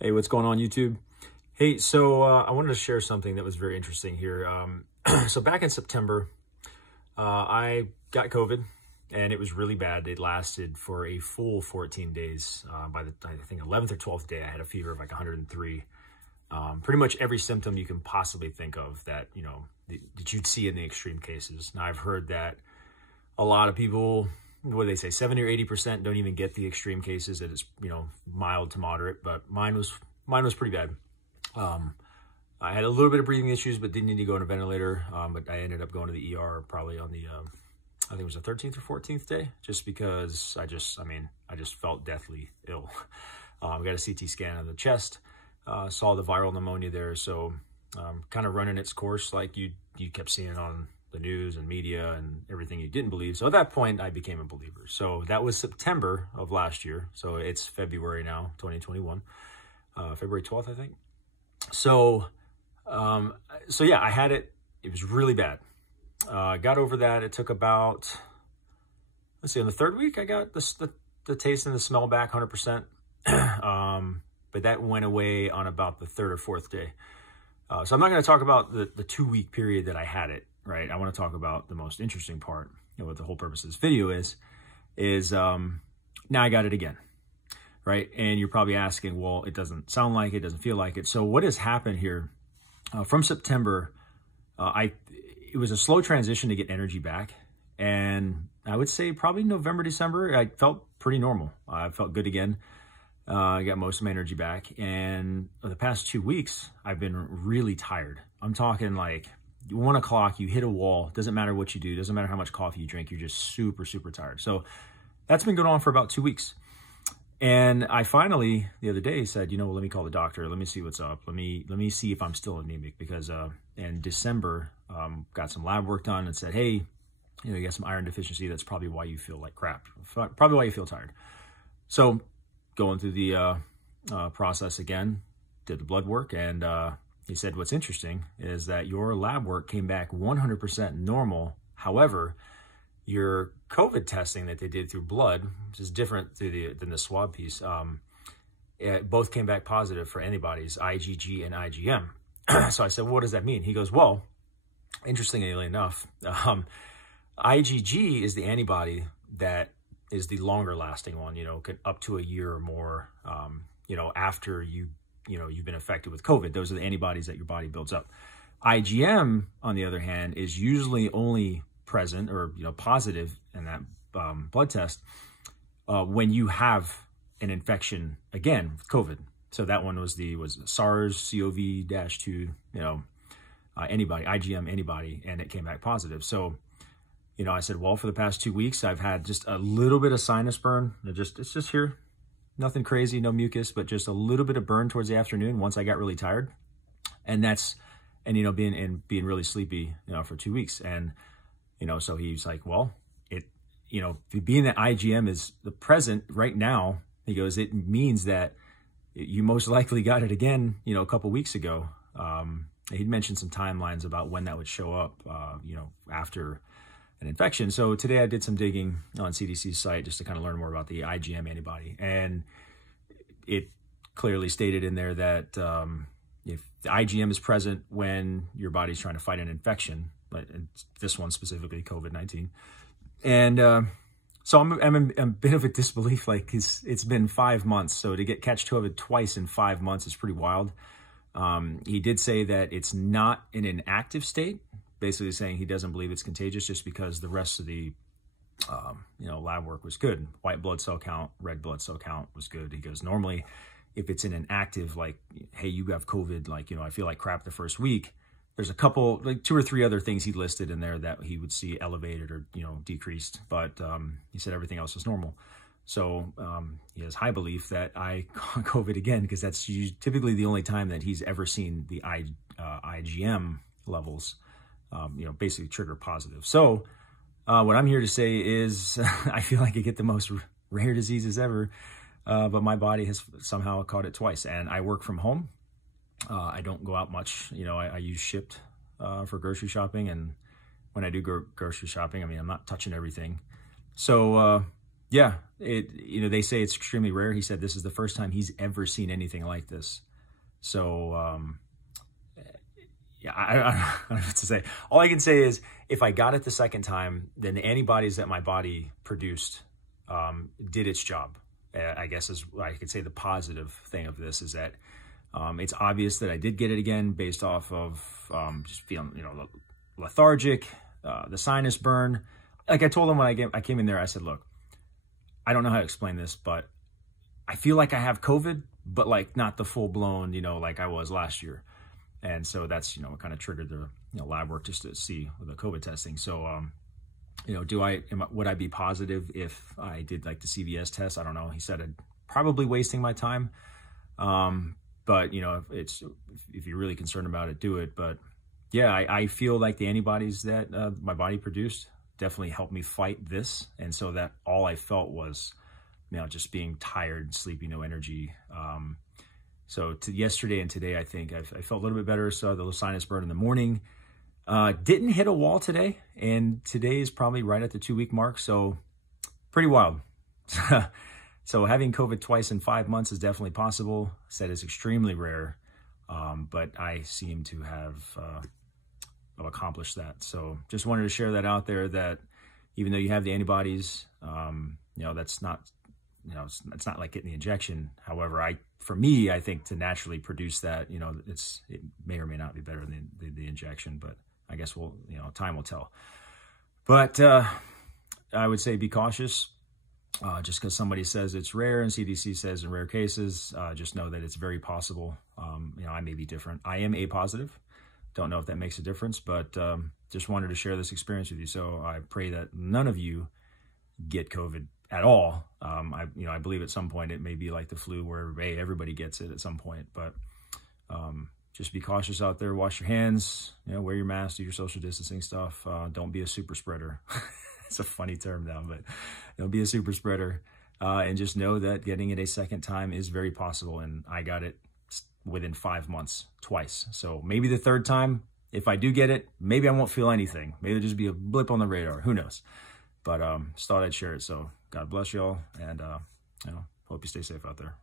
Hey, what's going on, YouTube? Hey, so I wanted to share something that was very interesting here. So back in September, I got COVID, and it was really bad. It lasted for a full 14 days. By the, I think, 11th or 12th day, I had a fever of like 103. Pretty much every symptom you can possibly think of that, that you'd see in the extreme cases. Now, I've heard that a lot of people, what do they say, 70 or 80% don't even get the extreme cases, that it's, mild to moderate, but mine was pretty bad. I had a little bit of breathing issues, but didn't need to go on a ventilator. But I ended up going to the ER probably on the, I think it was the 13th or 14th day, just because I just felt deathly ill. Got a CT scan of the chest, saw the viral pneumonia there. So, kind of running its course like you kept seeing on the news and media and everything you didn't believe. So at that point, I became a believer. So that was September of last year. So it's February now, 2021, February 12th, I think. So yeah, I had it. It was really bad. Got over that. It took about, let's see, on the third week, I got the taste and the smell back 100%. But that went away on about the third or fourth day. So I'm not going to talk about the 2-week period that I had it, right? I want to talk about the most interesting part. What the whole purpose of this video is now I got it again, right? And you're probably asking, well, it doesn't sound like it, doesn't feel like it. So what has happened here from September, it was a slow transition to get energy back. And I would say probably November, December, I felt pretty normal. I felt good again. I got most of my energy back. And for the past 2 weeks, I've been really tired. I'm talking like 1 o'clock, you hit a wall. Doesn't matter what you do. Doesn't matter how much coffee you drink. You're just super, super tired. So that's been going on for about 2 weeks. And I finally, the other day, said, let me call the doctor. Let me see what's up. Let me see if I'm still anemic, because in December, got some lab work done and said, hey, you got some iron deficiency. That's probably why you feel like crap. Probably why you feel tired. So going through the process again, did the blood work, and he said, what's interesting is that your lab work came back 100% normal. However, your COVID testing that they did through blood, which is different than the swab piece, both came back positive for antibodies, IgG and IgM. So I said, what does that mean? He goes, well, interestingly enough, IgG is the antibody that is the longer lasting one, up to a year or more, after you've been affected with COVID. Those are the antibodies that your body builds up. IgM, on the other hand, is usually only present or positive in that blood test when you have an infection again with COVID. So that one was SARS-CoV-2 antibody, IgM antibody, and it came back positive. So I said, well, for the past 2 weeks, I've had just a little bit of sinus burn. It's just here, nothing crazy, no mucus, but just a little bit of burn towards the afternoon once I got really tired, and being really sleepy, for 2 weeks. And so he's like, well, being that IgM is the present right now, he goes, it means that you most likely got it again, a couple weeks ago. He'd mentioned some timelines about when that would show up, after an infection. So today I did some digging on CDC's site just to kind of learn more about the IgM antibody. And it clearly stated in there that if the IgM is present when your body's trying to fight an infection, but this one specifically COVID-19. And so I'm in a bit of a disbelief, like it's been 5 months. So to catch COVID twice in 5 months is pretty wild. He did say that it's not in an active state, basically saying he doesn't believe it's contagious just because the rest of the, lab work was good. White blood cell count, red blood cell count was good. He goes, normally if it's in an active, like, hey, you have COVID, like, I feel like crap the first week, there's a couple, like 2 or 3 other things he listed in there that he would see elevated or, decreased, but he said everything else was normal. So he has high belief that I caught COVID again, because that's typically the only time that he's ever seen the IgM levels, basically trigger positive. So what I'm here to say is I feel like I get the most rare diseases ever, but my body has somehow caught it twice. And I work from home. I don't go out much. I use Shipt for grocery shopping. And when I do grocery shopping, I'm not touching everything. So yeah, they say it's extremely rare. He said this is the first time he's ever seen anything like this. So, yeah, I don't know what to say. All I can say is if I got it the second time, then the antibodies that my body produced did its job. I guess is I could say the positive thing of this is that it's obvious that I did get it again based off of just feeling, lethargic, the sinus burn. Like I told him when I came in there, I said, look, I don't know how to explain this, but I feel like I have COVID, but like not the full blown, like I was last year. And so that's, what kind of triggered the lab work just to see with the COVID testing. So, would I be positive if I did like the CVS test? I don't know. He said I'd probably wasting my time. But if you're really concerned about it, do it. But yeah, I feel like the antibodies that my body produced definitely helped me fight this. And so that all I felt was, just being tired, sleepy, no energy. So yesterday and today, I think I felt a little bit better. So the little sinus burn in the morning, didn't hit a wall today. And today is probably right at the 2-week mark. So pretty wild. So having COVID twice in 5 months is definitely possible. Said it's extremely rare. But I seem to have accomplished that. So just wanted to share that out there, that even though you have the antibodies, that's not, it's not like getting the injection. However, for me, I think to naturally produce that, it may or may not be better than the injection, but I guess time will tell. But I would say be cautious. Just because somebody says it's rare and CDC says in rare cases, just know that it's very possible. I may be different. I am A positive. Don't know if that makes a difference, but just wanted to share this experience with you. So I pray that none of you get COVID at all. I believe at some point it may be like the flu where everybody gets it at some point, but just be cautious out there. Wash your hands, wear your mask, do your social distancing stuff. Don't be a super spreader. It's a funny term now, but don't be a super spreader. And just know that getting it a second time is very possible. And I got it within 5 months, twice. So maybe the third time, if I do get it, maybe I won't feel anything. Maybe it'll just be a blip on the radar. Who knows? But just thought I'd share it. So God bless y'all. And, hope you stay safe out there.